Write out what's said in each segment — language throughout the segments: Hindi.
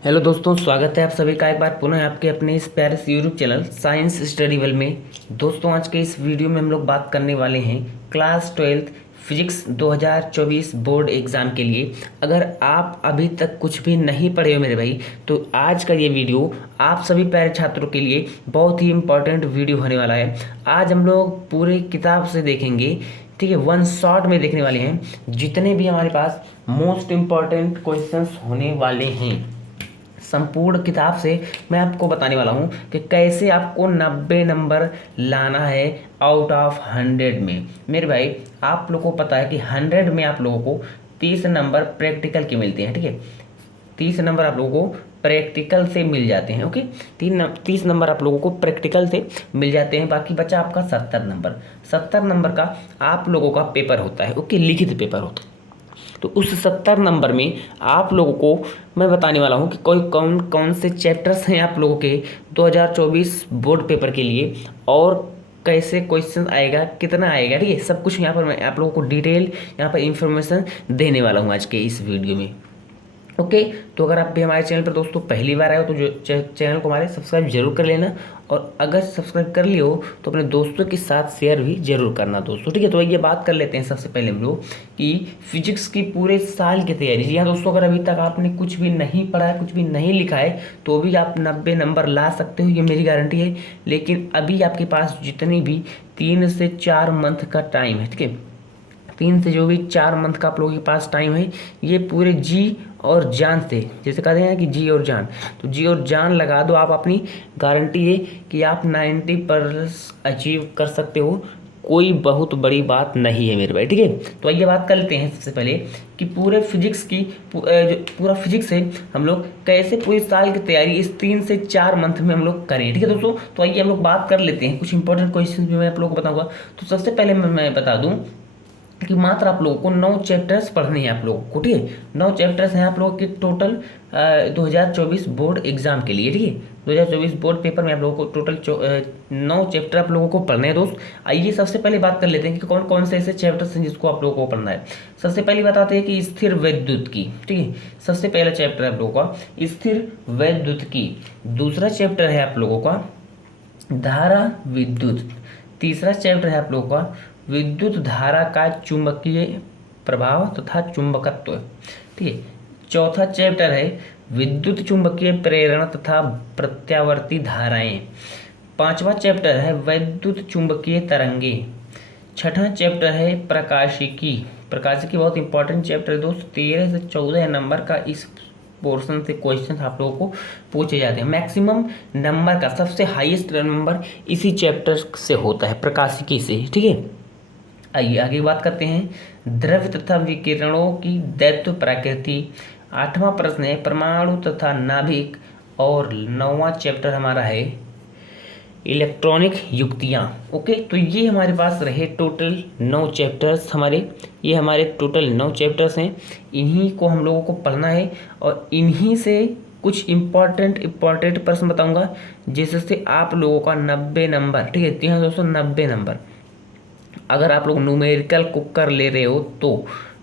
हेलो दोस्तों, स्वागत है आप सभी का एक बार पुनः आपके अपने इस प्यारे से YouTube channel science study world में। दोस्तों, आज के इस वीडियो में हम लोग बात करने वाले हैं class 12th physics 2024 board exam के लिए। अगर आप अभी तक कुछ भी नहीं पढ़े हो मेरे भाई, तो आज का ये वीडियो आप सभी प्यारे छात्रों के लिए बहुत ही इम्पोर्टेंट वीडियो होने वाला है। आज हम लोग पूरे किताब से देखेंगे, ठीक है, वन शॉट में देखने वाले हैं जितने भी हमारे पास मोस्ट इम्पॉर्टेंट क्वेश्चंस होने वाले हैं। संपूर्ण किताब से मैं आपको बताने वाला हूँ कि कैसे आपको 90 नंबर लाना है आउट ऑफ 100 में। मेरे भाई, आप लोगों को पता है कि 100 में आप लोगों को 30 नंबर प्रैक्टिकल के मिलते हैं, ठीक है। 30 नंबर आप लोगों को प्रैक्टिकल से मिल जाते हैं, ओके। 30 नंबर आप लोगों को प्रैक्टिकल से मिल जाते हैं। बाकी बचा आपका 70 नंबर। 70 नंबर का आप लोगों का पेपर होता है, ओके, लिखित पेपर होता है। तो उस 70 नंबर में आप लोगों को मैं बताने वाला हूँ कि कोई कौन कौन से चैप्टर्स हैं आप लोगों के 2024 बोर्ड पेपर के लिए, और कैसे क्वेश्चन आएगा, कितना आएगा, ठीक है। सब कुछ यहाँ पर मैं आप लोगों को डिटेल यहाँ पर इंफॉर्मेशन देने वाला हूँ आज के इस वीडियो में, ओके। तो अगर आप भी हमारे चैनल पर दोस्तों पहली बार आए हो तो जो चैनल को हमारे सब्सक्राइब जरूर कर लेना, और अगर सब्सक्राइब कर लियो तो अपने दोस्तों के साथ शेयर भी जरूर करना दोस्तों, ठीक है। तो ये बात कर लेते हैं सबसे पहले हम लोग कि फिजिक्स की पूरे साल की तैयारी। जी हाँ दोस्तों, अगर अभी तक आपने कुछ भी नहीं पढ़ा है, कुछ भी नहीं लिखा है, तो भी आप 90 नंबर ला सकते हो, ये मेरी गारंटी है। लेकिन अभी आपके पास जितनी भी 3 से 4 मंथ का टाइम है, ठीक है, 3 से जो भी 4 मंथ का आप लोगों के पास टाइम है, ये पूरे जी और जान से, जैसे कहते हैं कि जी और जान, तो जी और जान लगा दो आप। अपनी गारंटी है कि आप 90% अचीव कर सकते हो। कोई बहुत बड़ी बात नहीं है मेरे भाई, ठीक है। तो आइए बात कर लेते हैं सबसे पहले कि पूरे फिजिक्स की जो पूरा फिजिक्स है, हम लोग कैसे पूरे साल की तैयारी इस 3 से 4 मंथ में हम लोग करें, ठीक है दोस्तों। तो आइए हम लोग बात कर लेते हैं। कुछ इंपॉर्टेंट क्वेश्चन भी मैं आप लोगों को बताऊंगा। तो सबसे पहले मैं बता दूं कि मात्र आप लोगों को 9 चैप्टर्स पढ़ने हैं आप लोगों को, ठीक है। 9 चैप्टर्स हैं आप लोगों के टोटल 2024 बोर्ड एग्जाम के लिए, ठीक है। 2024 बोर्ड पेपर में आप लोगों को टोटल 9 चैप्टर आप लोगों को पढ़ने हैं दोस्त। आइए सबसे पहले बात कर लेते हैं कि कौन कौन से ऐसे चैप्टर्स हैं जिसको आप लोगों को पढ़ना है। सबसे पहले बताते हैं कि स्थिर वैद्युत की, ठीक है। सबसे पहला चैप्टर है आप लोगों का स्थिर वैद्युत की। दूसरा चैप्टर है आप लोगों का धारा विद्युत। तीसरा चैप्टर है आप लोगों का विद्युत धारा का चुंबकीय प्रभाव तथा चुंबकत्व, ठीक है। चौथा चैप्टर है विद्युत चुंबकीय प्रेरण तथा प्रत्यावर्ती धाराएं। पांचवा चैप्टर है वैद्युत चुंबकीय तरंगे। छठा चैप्टर है प्रकाशिकी। प्रकाशिकी बहुत इंपॉर्टेंट चैप्टर है दोस्त। 13 से 14 नंबर का इस पोर्शन से क्वेश्चन आप लोगों को पूछे जाते हैं। मैक्सिमम नंबर का सबसे हाईएस्ट नंबर इसी चैप्टर से होता है, प्रकाशिकी से, ठीक है। आइए आगे बात करते हैं द्रव्य तथा विकिरणों की दैत्व प्रकृति। 8वां प्रश्न है परमाणु तथा नाभिक। और 9वां चैप्टर हमारा है इलेक्ट्रॉनिक युक्तियाँ, ओके। तो ये हमारे पास रहे टोटल 9 चैप्टर्स हमारे। ये हमारे टोटल 9 चैप्टर्स हैं। इन्हीं को हम लोगों को पढ़ना है, और इन्हीं से कुछ इम्पॉर्टेंट प्रश्न बताऊंगा जिससे आप लोगों का 90 नंबर, ठीक है। यहाँ दोस्तों 90 नंबर, अगर आप लोग न्यूमेरिकल को कर ले रहे हो तो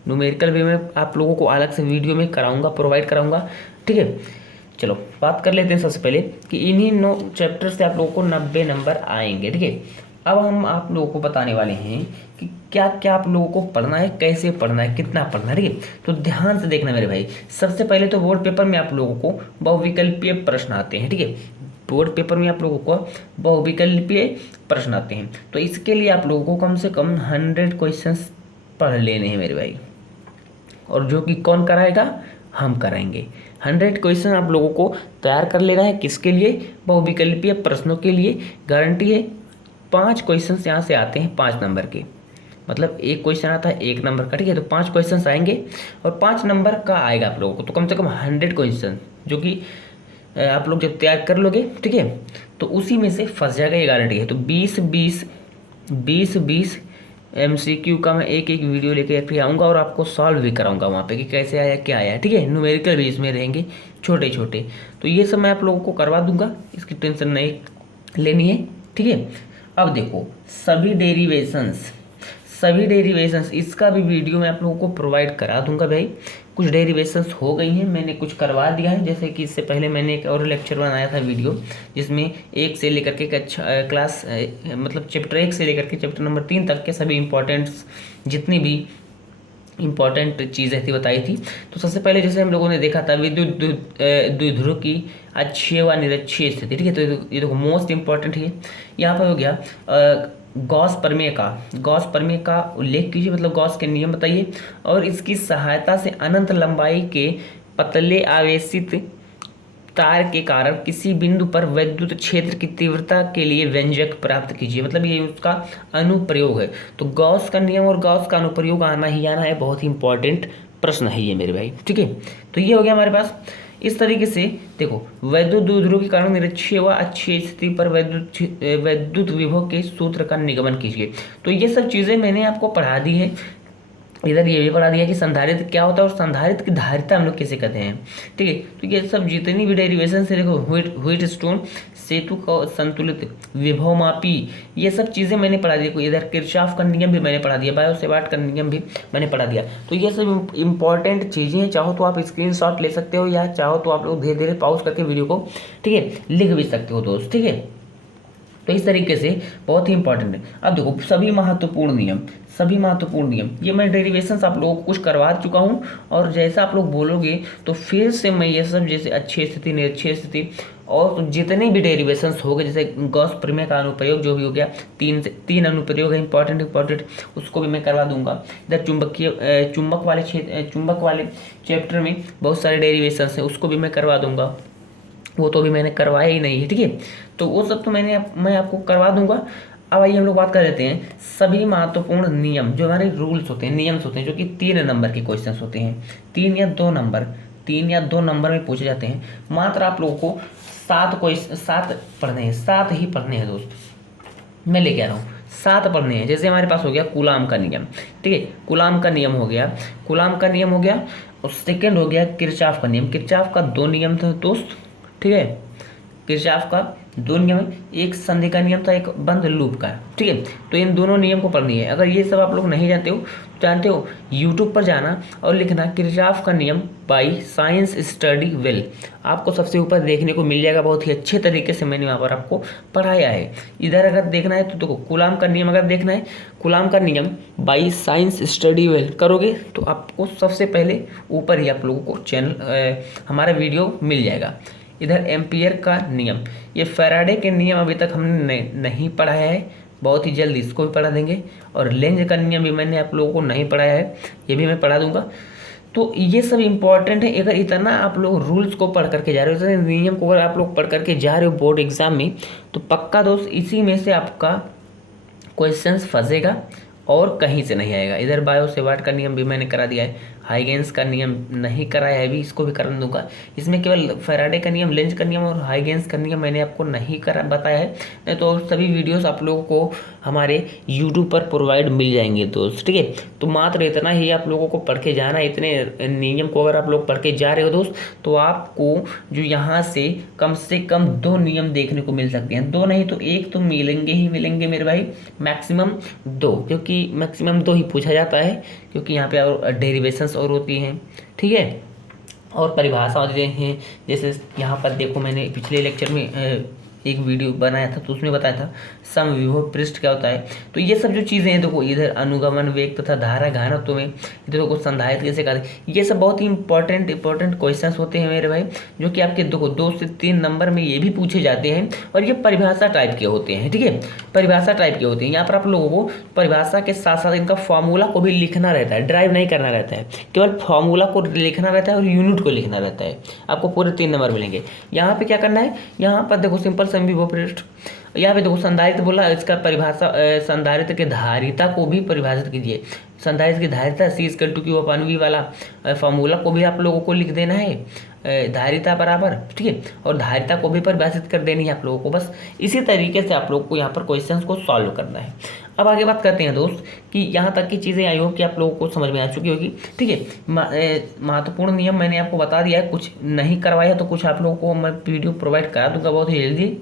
न्यूमेरिकल भी मैं आप लोगों को अलग से वीडियो में कराऊंगा, प्रोवाइड कराऊंगा, ठीक है। चलो बात कर लेते हैं सबसे पहले कि इन्हीं 9 चैप्टर से आप लोगों को 90 नंबर आएंगे, ठीक है। अब हम आप लोगों को बताने वाले हैं कि क्या क्या आप लोगों को पढ़ना है, कैसे पढ़ना है, कितना पढ़ना है, ठीक है। तो ध्यान से देखना मेरे भाई। सबसे पहले तो बोर्ड पेपर में आप लोगों को बहुविकल्पीय प्रश्न आते हैं, ठीक है। बोर्ड पेपर में आप लोगों को बहुविकल्पीय प्रश्न आते हैं। तो इसके लिए आप लोगों को कम से कम 100 क्वेश्चंस पढ़ लेने हैं मेरे भाई, और जो कि कौन कराएगा, हम कराएंगे। 100 क्वेश्चन आप लोगों को तैयार कर लेना है। किसके लिए, बहुविकल्पीय प्रश्नों के लिए। गारंटी है 5 क्वेश्चन यहाँ से आते हैं 5 नंबर के, मतलब एक क्वेश्चन आता है 1 नंबर का, ठीक है। तो 5 क्वेश्चन आएंगे और 5 नंबर का आएगा आप लोगों को। तो कम से कम 100 क्वेश्चन जो कि आप लोग जब तैयार कर लोगे, ठीक है, तो उसी में से फंस जाएगा, ये गारंटी है। तो 20 MCQ का मैं एक एक वीडियो लेके फिर आऊँगा, और आपको सॉल्व भी कराऊंगा वहाँ पे कि कैसे आया, क्या आया, ठीक है। न्यूमेरिकल भी इसमें रहेंगे छोटे छोटे। तो ये सब मैं आप लोगों को करवा दूंगा, इसकी टेंशन नहीं लेनी है, ठीक है। अब देखो सभी डेरिवेशंस इसका भी वीडियो मैं आप लोगों को प्रोवाइड करा दूंगा भाई। कुछ डेरिवेशंस हो गई हैं, मैंने कुछ करवा दिया है। जैसे कि इससे पहले मैंने एक और लेक्चर बनाया था वीडियो, जिसमें 1 से लेकर के क्लास मतलब चैप्टर 1 से लेकर के चैप्टर नंबर 3 तक के सभी इंपॉर्टेंट्स जितनी भी इम्पॉर्टेंट चीज़ें थी बताई थी। तो सबसे पहले जैसे हम लोगों ने देखा था विद्युत द्विध्रुव की अक्षीय व निरक्षीय स्थिति, ठीक है। तो ये देखो मोस्ट इम्पॉर्टेंट है। यहाँ पर हो गया गॉस प्रमेय का उल्लेख कीजिए, मतलब गॉस के नियम बताइए, और इसकी सहायता से अनंत लंबाई के पतले आवेशित तार के कारण किसी बिंदु पर वैद्युत क्षेत्र की तीव्रता के लिए व्यंजक प्राप्त कीजिए, मतलब ये उसका अनुप्रयोग है। तो गॉस का नियम और गॉस का अनुप्रयोग आना ही आना है, बहुत ही इंपॉर्टेंट प्रश्न है ये मेरे भाई, ठीक है। तो ये हो गया हमारे पास। इस तरीके से देखो वैद्युत द्विध्रुव के कारण निरक्षीय व अक्षीय स्थिति पर वैद्युत विभव के सूत्र का निगमन कीजिए। तो ये सब चीज़ें मैंने आपको पढ़ा दी है। इधर ये भी पढ़ा दिया कि संधारित्र क्या होता है और संधारित्र की धारिता हम लोग कैसे कहते हैं, ठीक है। तो ये सब जितनी भी डेरिवेशन से देखो व्हीट स्टोन सेतु का संतुलित विभवमापी, ये सब चीज़ें मैंने पढ़ा दी। इधर किरचॉफ का नियम भी मैंने पढ़ा दिया, बायो सेवार्ट का नियम भी मैंने पढ़ा दिया। तो ये सब इंपॉर्टेंट चीज़ें हैं, चाहो तो आप स्क्रीनशॉट ले सकते हो, या चाहो तो आप लोग धीरे धीरे पॉज करके वीडियो को, ठीक है, लिख भी सकते हो दोस्त, ठीक है। तो इस तरीके से बहुत ही इंपॉर्टेंट है। अब देखो सभी महत्वपूर्ण नियम, ये मैं डेरिवेशंस आप लोगों को कुछ करवा चुका हूँ, और जैसा आप लोग बोलोगे तो फिर से मैं ये सब, जैसे अच्छी स्थिति निरक्षीय स्थिति और जितने भी डेरिवेशंस हो गए, जैसे गॉस प्रमेय का अनुप्रयोग जो भी हो गया, 3 अनुप्रयोग है इंपॉर्टेंट, उसको भी मैं करवा दूंगा। इधर चुंबक वाले चैप्टर में बहुत सारे डेरिवेशंस हैं, उसको भी मैं करवा दूंगा, वो तो भी मैंने करवाया ही नहीं है, ठीक है। तो वो सब तो मैं आपको करवा दूंगा। अब आइए हम लोग बात कर लेते हैं सभी महत्वपूर्ण नियम, जो हमारे रूल्स होते हैं, नियम्स होते हैं, जो कि 3 नंबर के क्वेश्चंस होते हैं, 3 या 2 नंबर में पूछे जाते हैं। मात्र आप लोगों को 7 पढ़ने हैं, 7 ही पढ़ने हैं दोस्त, मैं लेके आ रहा हूँ 7 पढ़ने हैं। जैसे हमारे पास हो गया कूलाम का नियम, ठीक है, कूलाम का नियम हो गया, और सेकेंड हो गया किरचॉफ का नियम। किरचॉफ का 2 नियम था दोस्त, ठीक है, किरचॉफ का 2 नियम है, एक संधि का नियम था, एक बंद लूप का, ठीक है। तो इन दोनों नियम को पढ़नी है। अगर ये सब आप लोग नहीं जानते हो यूट्यूब पर जाना और लिखना किरचॉफ का नियम बाय साइंस स्टडी वेल, आपको सबसे ऊपर देखने को मिल जाएगा। बहुत ही अच्छे तरीके से मैंने वहाँ पर आपको पढ़ाया है। इधर अगर देखना है तो देखो कूलाम का नियम, अगर देखना है कूलाम का नियम बाय साइंस स्टडी वेल करोगे तो आपको सबसे पहले ऊपर ही आप लोगों को हमारा वीडियो मिल जाएगा। इधर एम्पियर का नियम, ये फैराडे के नियम अभी तक हमने नहीं पढ़ाया है, बहुत ही जल्द इसको भी पढ़ा देंगे। और लेंज का नियम भी मैंने आप लोगों को नहीं पढ़ाया है, ये भी मैं पढ़ा दूंगा। तो ये सब इम्पॉर्टेंट है। अगर इतना आप लोग रूल्स को पढ़ करके जा रहे हो, इतने नियम को अगर आप लोग पढ़ करके जा रहे हो बोर्ड एग्जाम में, तो पक्का दोस्त इसी में से आपका क्वेश्चंस फंसेगा और कहीं से नहीं आएगा। इधर बायो सेवार्ट का नियम भी मैंने करा दिया है, हाइगेंस का नियम नहीं कराया है अभी, इसको भी कर दूंगा। इसमें केवल फैराडे का नियम, लेंज का नियम और हाइगेंस का नियम मैंने आपको नहीं बताया है, नहीं तो सभी वीडियोस आप लोगों को हमारे यूट्यूब पर प्रोवाइड मिल जाएंगे दोस्त, ठीक है। तो मात्र इतना ही आप लोगों को पढ़ के जाना है। इतने नियम को अगर आप लोग पढ़ के जा रहे हो दोस्त, तो आपको जो यहाँ से कम 2 नियम देखने को मिल सकते हैं। 2 नहीं तो 1 तो मिलेंगे ही मिलेंगे मेरे भाई, मैक्सिमम 2, क्योंकि मैक्सिमम 2 ही पूछा जाता है, क्योंकि यहाँ पे और डेरिवेशंस और होती हैं, ठीक है, और परिभाषा हैं। जैसे यहाँ पर देखो मैंने पिछले लेक्चर में एक वीडियो बनाया था, तो उसमें बताया था समविभव पृष्ठ क्या होता है। तो ये सब जो चीज़ें हैं देखो, इधर अनुगमन वेग तथा धारा घनत्व में इधर देखो संधारित्र कैसे कहते हैं, ये सब बहुत ही इंपॉर्टेंट क्वेश्चंस होते हैं मेरे भाई, जो कि आपके देखो 2 से 3 नंबर में ये भी पूछे जाते हैं। और ये परिभाषा टाइप के होते हैं, ठीक है, परिभाषा टाइप के होते हैं। यहाँ पर आप लोगों को परिभाषा के साथ साथ इनका फॉर्मूला को भी लिखना रहता है, ड्राइव नहीं करना रहता है, केवल फॉर्मूला को लिखना रहता है और यूनिट को लिखना रहता है। आपको पूरे 3 नंबर मिलेंगे। यहाँ पे क्या करना है, यहाँ पर देखो सिंपल समविभव पृष्ठ, यहाँ पे देखो संधारित्र बोला, इसका परिभाषा संधारित्र के धारिता को भी परिभाषित कीजिए। संधारित्र की धारिता C/Q/V वाला फॉर्मूला को भी आप लोगों को लिख देना है, धारिता बराबर, ठीक है, और धारिता को भी परिभाषित कर देनी है आप लोगों को। बस इसी तरीके से आप लोगों को यहाँ पर क्वेश्चंस को सॉल्व करना है। अब आगे बात करते हैं दोस्त कि यहाँ तक की चीज़ें आई होप कि आप लोगों को समझ में आ चुकी होगी, ठीक है। महत्वपूर्ण नियम मैंने आपको बता दिया है, कुछ नहीं करवाया तो कुछ आप लोगों को मैं वीडियो प्रोवाइड करा दूंगा बहुत ही जल्दी।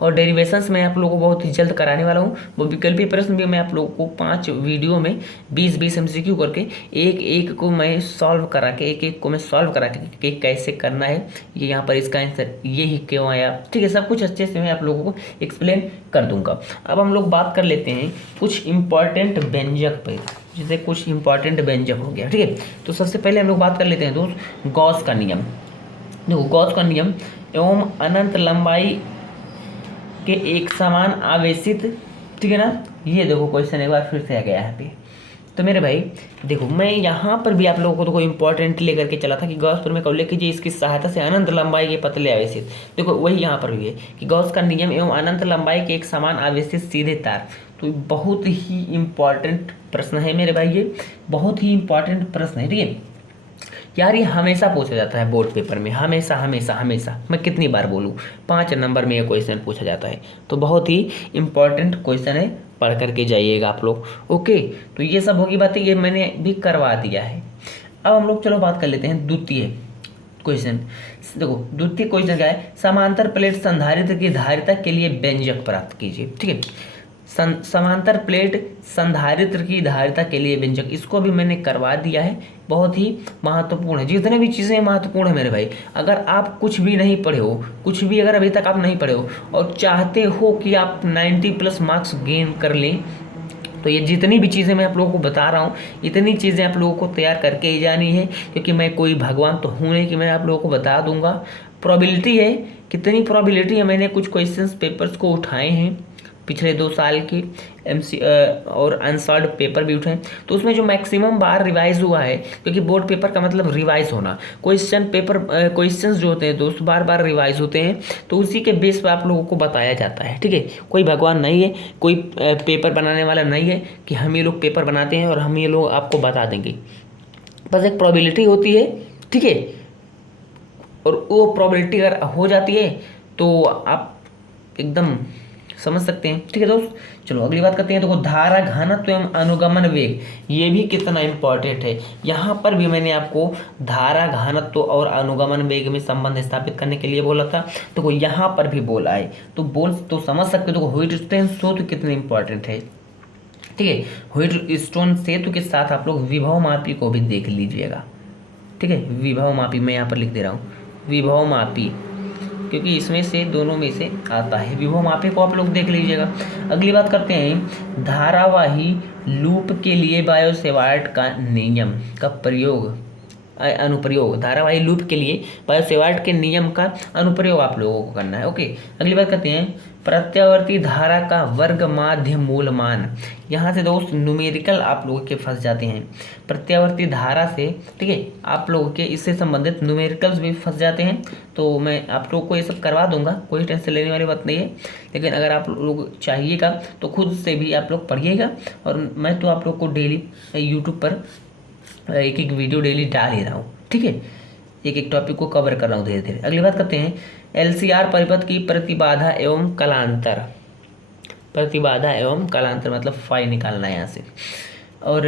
और डेरिवेशंस मैं आप लोगों को बहुत ही जल्द कराने वाला हूँ। वो विकल्पीय प्रश्न भी मैं आप लोगों को 5 वीडियो में 20-20 MCQ करके एक एक को मैं सॉल्व करा के एक को मैं सॉल्व करा के कि कैसे करना है, ये यहाँ पर इसका आंसर ये ही क्यों आया, ठीक है, सब कुछ अच्छे से मैं आप लोगों को एक्सप्लेन कर दूंगा। अब हम लोग बात कर लेते हैं कुछ इंपॉर्टेंट व्यंजक पर, जैसे कुछ इंपॉर्टेंट व्यंजक हो गया, ठीक है। तो सबसे पहले हम लोग बात कर लेते हैं दोस्त गॉस का नियम। देखो गॉस का नियम एवं अनंत लंबाई के एक समान आवेशित, ठीक है ना। ये देखो क्वेश्चन एक बार फिर से आ गया यहाँ पे। तो मेरे भाई देखो मैं यहाँ पर भी आप लोगों को तो कोई इंपॉर्टेंट लेकर के चला था कि गॉस प्रमेय का उल्लेख कीजिए, इसकी सहायता से अनंत लंबाई के पतले आवेशित। देखो वही यहाँ पर भी है कि गॉस का नियम एवं अनंत लंबाई के एक समान आवेशित सीधे तार। तो बहुत ही इंपॉर्टेंट प्रश्न है मेरे भाई, ये बहुत ही इंपॉर्टेंट प्रश्न है, ठीक है यार। ये हमेशा पूछा जाता है बोर्ड पेपर में, हमेशा हमेशा हमेशा, मैं कितनी बार बोलूँ, 5 नंबर में ये क्वेश्चन पूछा जाता है। तो बहुत ही इंपॉर्टेंट क्वेश्चन है, पढ़ करके जाइएगा आप लोग। ओके, तो ये सब होगी बातें, ये मैंने भी करवा दिया है। अब हम लोग चलो बात कर लेते हैं द्वितीय क्वेश्चन। देखो द्वितीय क्वेश्चन क्या है, समांतर प्लेट संधारित्र की धारिता के लिए व्यंजक प्राप्त कीजिए, ठीक है। समांतर प्लेट संधारित्र की धारिता के लिए व्यंजक, इसको भी मैंने करवा दिया है, बहुत ही महत्वपूर्ण है। जितने भी चीज़ें महत्वपूर्ण है मेरे भाई, अगर आप कुछ भी नहीं पढ़े हो, कुछ भी अगर अभी तक आप नहीं पढ़े हो और चाहते हो कि आप 90+ मार्क्स गेन कर लें, तो ये जितनी भी चीज़ें मैं आप लोगों को बता रहा हूँ, इतनी चीज़ें आप लोगों को तैयार करके ही जानी है, क्योंकि मैं कोई भगवान तो हूँ नहीं कि मैं आप लोगों को बता दूंगा। प्रोबेबिलिटी है, कितनी प्रोबेबिलिटी है, मैंने कुछ क्वेश्चंस पेपर्स को उठाए हैं पिछले 2 साल के और अनसॉल्व पेपर भी उठाए, तो उसमें जो मैक्सिमम बार रिवाइज हुआ है, क्योंकि बोर्ड पेपर का मतलब रिवाइज होना, क्वेश्चंस जो होते हैं दोस्त बार बार रिवाइज होते हैं, तो उसी के बेस पर आप लोगों को बताया जाता है, ठीक है। कोई भगवान नहीं है, कोई पेपर बनाने वाला नहीं है कि हम ये लोग पेपर बनाते हैं और हम ये लोग आपको बता देंगे, बस एक प्रोबेबिलिटी होती है, ठीक है। और वो प्रोबेबिलिटी अगर हो जाती है तो आप एकदम समझ सकते हैं, ठीक है दोस्त। चलो अगली बात करते हैं। देखो धारा घनत्व एवं अनुगमन वेग, ये भी कितना इंपॉर्टेंट है। यहाँ पर भी मैंने आपको धारा घनत्व और अनुगमन वेग में संबंध स्थापित करने के लिए बोला था, तो यहाँ पर भी बोला है, तो बोल तो समझ सकते हो। तो व्हीटस्टोन सेतु कितने इंपॉर्टेंट है, ठीक है। व्हीटस्टोन सेतु के साथ आप लोग विभव मापी को भी देख लीजिएगा, ठीक है। विभव मापी मैं यहाँ पर लिख दे रहा हूँ, विभव मापी, क्योंकि इसमें से दोनों में से आता है। विभव मापी को आप लोग देख लीजिएगा। अगली बात करते हैं धारावाही लूप के लिए बायो-सेवार्ट का नियम का प्रयोग, अनुप्रयोग। धारावाही लूप के लिए बायो-सेवार्ट के नियम का अनुप्रयोग आप लोगों को करना है। ओके, अगली बात करते हैं प्रत्यावर्ती धारा का वर्ग माध्य मूल मान। यहाँ से दोस्त न्यूमेरिकल आप लोगों के फंस जाते हैं प्रत्यावर्ती धारा से, ठीक है। आप लोगों के इससे संबंधित न्यूमेरिकल्स भी फंस जाते हैं, तो मैं आप लोगों को ये सब करवा दूंगा, कोई टेंशन लेने वाली बात नहीं है। लेकिन अगर आप लोग चाहिएगा तो खुद से भी आप लोग पढ़िएगा, और मैं तो आप लोग को डेली यूट्यूब पर एक एक वीडियो डेली डाल ही रहा हूँ, ठीक है। एक एक टॉपिक को कवर कर रहा हूँ धीरे धीरे। अगली बात करते हैं LCR परिपथ की प्रतिबाधा एवं कलांतर। प्रतिबाधा एवं कलांतर मतलब फाई निकालना है यहाँ से। और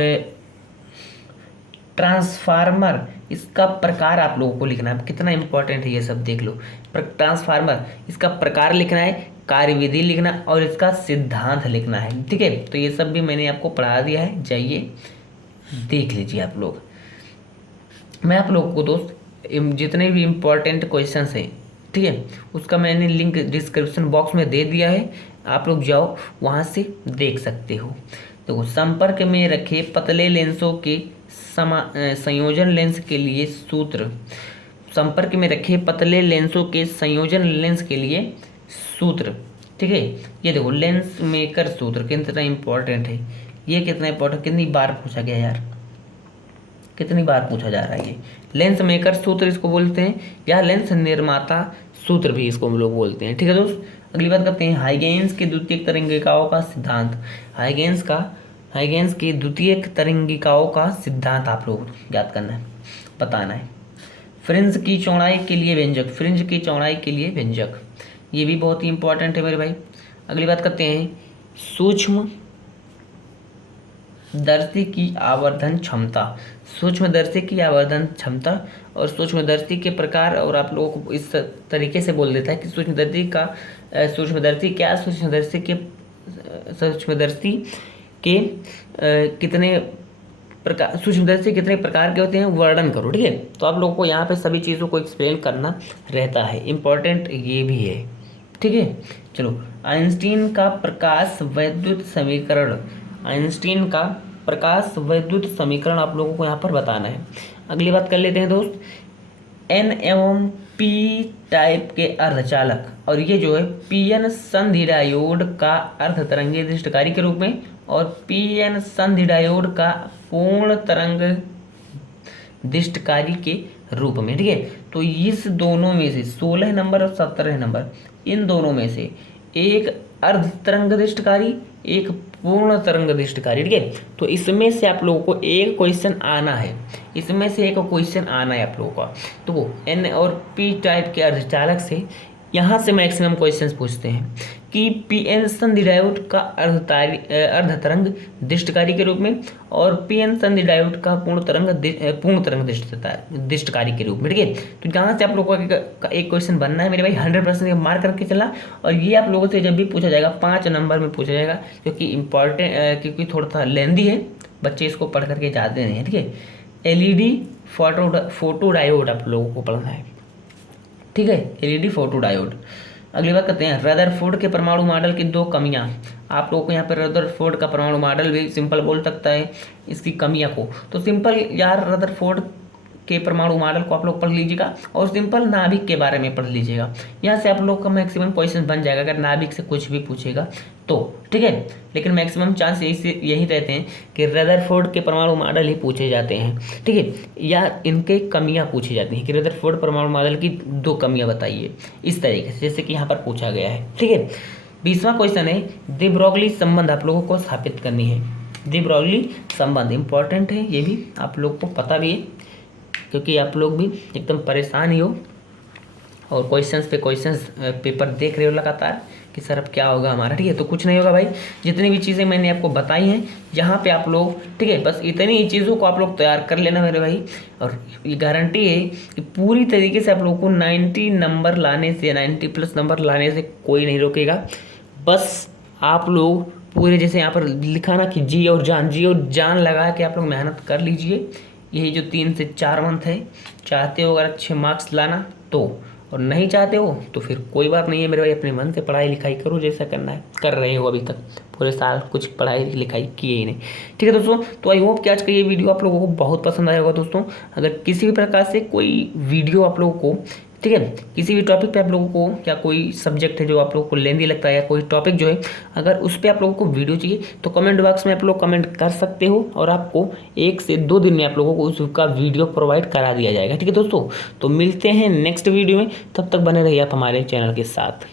ट्रांसफार्मर, इसका प्रकार आप लोगों को लिखना है, कितना इंपॉर्टेंट है ये सब देख लो। ट्रांसफार्मर, इसका प्रकार लिखना है, कार्यविधि लिखना और इसका सिद्धांत लिखना है, ठीक है। तो ये सब भी मैंने आपको पढ़ा दिया है, जाइए देख लीजिए आप लोग। मैं आप लोगों को दोस्त जितने भी इम्पोर्टेंट क्वेश्चंस हैं, ठीक है, उसका मैंने लिंक डिस्क्रिप्शन बॉक्स में दे दिया है, आप लोग जाओ वहाँ से देख सकते हो। देखो संपर्क में रखे पतले लेंसों के संयोजन लेंस के लिए सूत्र, संपर्क में रखे पतले लेंसों के संयोजन लेंस के लिए सूत्र, ठीक है। ये देखो लेंस मेकर सूत्र कितना इंपॉर्टेंट है, ये कितना इंपॉर्टेंट, कितनी बार पूछा गया यार, कितनी बार पूछा जा रहा है ये। लेंस मेकर सूत्र इसको बोलते हैं, या लेंस निर्माता सूत्र भी इसको हम लोग बोलते हैं, ठीक है दोस्त। अगली बात करते हैं हाइगेन्स की द्वितीयक तरंगिकाओं का सिद्धांत। हाइगेन्स की द्वितीयक तरंगिकाओं का सिद्धांत आप लोग याद करना है, बताना है। फ्रिंज की चौड़ाई के लिए व्यंजक, फ्रिंज की चौड़ाई के लिए व्यंजक, ये भी बहुत ही इंपॉर्टेंट है मेरे भाई। अगली बात करते हैं सूक्ष्म सूक्ष्मदर्शी की आवर्धन क्षमता, सूक्ष्मदर्शी की आवर्धन क्षमता और सूक्ष्मदर्शी के प्रकार, और आप लोगों को इस तरीके से बोल देता है कि सूक्ष्मदर्शी के कितने प्रकार, सूक्ष्मदर्शी कितने प्रकार के होते हैं वर्णन करो। ठीक है, तो आप लोगों को यहाँ पे सभी चीज़ों को एक्सप्लेन करना रहता है, इम्पोर्टेंट ये भी है। ठीक है, चलो आइंस्टीन का प्रकाश वैद्युत समीकरण, आइंस्टीन का प्रकाश वैद्युत समीकरण आप लोगों को यहाँ पर बताना है। अगली बात कर लेते हैं दोस्त, एन एवं पी टाइप के अर्धचालक, और ये जो है पीएन संधि डायोड का अर्ध तरंगीय दृष्टिकारी के रूप में और पीएन संधि डायोड का पूर्ण तरंग दृष्टिकारी के रूप में। ठीक है, तो इस दोनों में से 16 नंबर और 17 नंबर, इन दोनों में से एक अर्ध तरंग दृष्टिकारी, एक पूर्ण तरंग दृष्टिकारी। ठीक है, तो इसमें से आप लोगों को एक क्वेश्चन आना है, इसमें से एक क्वेश्चन आना है आप लोगों का। तो वो एन और पी टाइप के अर्धचालक से यहाँ से मैक्सिमम क्वेश्चंस पूछते हैं कि पीएन संधि डायोड का अर्ध तरंग दृष्टिकारी के रूप में और पीएन संधि डायोड का पूर्ण तरंग दृष्टिकारी के रूप में। ठीक है, तो यहाँ से आप लोगों का एक क्वेश्चन बनना है मेरे भाई, 100% मार्क करके चला। और ये आप लोगों से जब भी पूछा जाएगा 5 नंबर में पूछा जाएगा, क्योंकि थोड़ा सा लेंदी है, बच्चे इसको पढ़ करके जाते नहीं हैं। ठीक है, एलईडी फोटो डायोड आप लोगों को पढ़ना है। ठीक है, एलईडी फोटो डायोड। अगली बात करते हैं रदरफोर्ड के परमाणु मॉडल की 2 कमियां। आप लोगों को यहाँ पर रदरफोर्ड का परमाणु मॉडल भी सिंपल बोल सकता है इसकी कमियां को, तो सिंपल यार रदरफोर्ड के परमाणु मॉडल को आप लोग पढ़ लीजिएगा और सिंपल नाभिक के बारे में पढ़ लीजिएगा। यहाँ से आप लोग का मैक्सिमम क्वेश्चन बन जाएगा अगर नाभिक से कुछ भी पूछेगा तो। ठीक है, लेकिन मैक्सिमम चांस यही रहते हैं कि रदरफोर्ड के परमाणु मॉडल ही पूछे जाते हैं। ठीक है, या इनके कमियां पूछी जाती हैं कि रदरफोर्ड परमाणु मॉडल की 2 कमियां बताइए, इस तरीके से जैसे कि यहाँ पर पूछा गया है। ठीक है, 20वां क्वेश्चन है de Broglie संबंध आप लोगों को स्थापित करनी है। de Broglie संबंध इंपॉर्टेंट है, ये भी आप लोग को पता भी है क्योंकि आप लोग भी एकदम परेशान ही हो और क्वेश्चंस पे क्वेश्चंस पेपर देख रहे हो लगातार कि सर अब क्या होगा हमारा। ठीक है, तो कुछ नहीं होगा भाई, जितनी भी चीज़ें मैंने आपको बताई हैं यहाँ पे आप लोग, ठीक है, बस इतनी ही चीज़ों को आप लोग तैयार कर लेना मेरे भाई। और ये गारंटी है कि पूरी तरीके से आप लोगों को 90 नंबर लाने से, 90+ नंबर लाने से कोई नहीं रोकेगा। बस आप लोग पूरे जैसे यहाँ पर लिखा ना कि जी और जान लगा के आप लोग मेहनत कर लीजिए। यही जो 3 से 4 मंथ है, चाहते हो अगर अच्छे मार्क्स लाना तो, और नहीं चाहते हो तो फिर कोई बात नहीं है मेरे भाई, अपने मन से पढ़ाई लिखाई करो जैसा करना है, कर रहे हो अभी तक पूरे साल कुछ पढ़ाई लिखाई किए ही नहीं। ठीक है दोस्तों, तो आई होप कि आज का ये वीडियो आप लोगों को बहुत पसंद आया होगा। दोस्तों अगर किसी भी प्रकार से कोई वीडियो आप लोगों को, ठीक है, किसी भी टॉपिक पे आप लोगों को, या कोई सब्जेक्ट है जो आप लोगों को लेंदी लगता है या कोई टॉपिक जो है अगर उस पर आप लोगों को वीडियो चाहिए तो कमेंट बॉक्स में आप लोग कमेंट कर सकते हो और आपको 1 से 2 दिन में आप लोगों को उसका वीडियो प्रोवाइड करा दिया जाएगा। ठीक है दोस्तों, तो मिलते हैं नेक्स्ट वीडियो में, तब तक बने रहिए आप हमारे चैनल के साथ।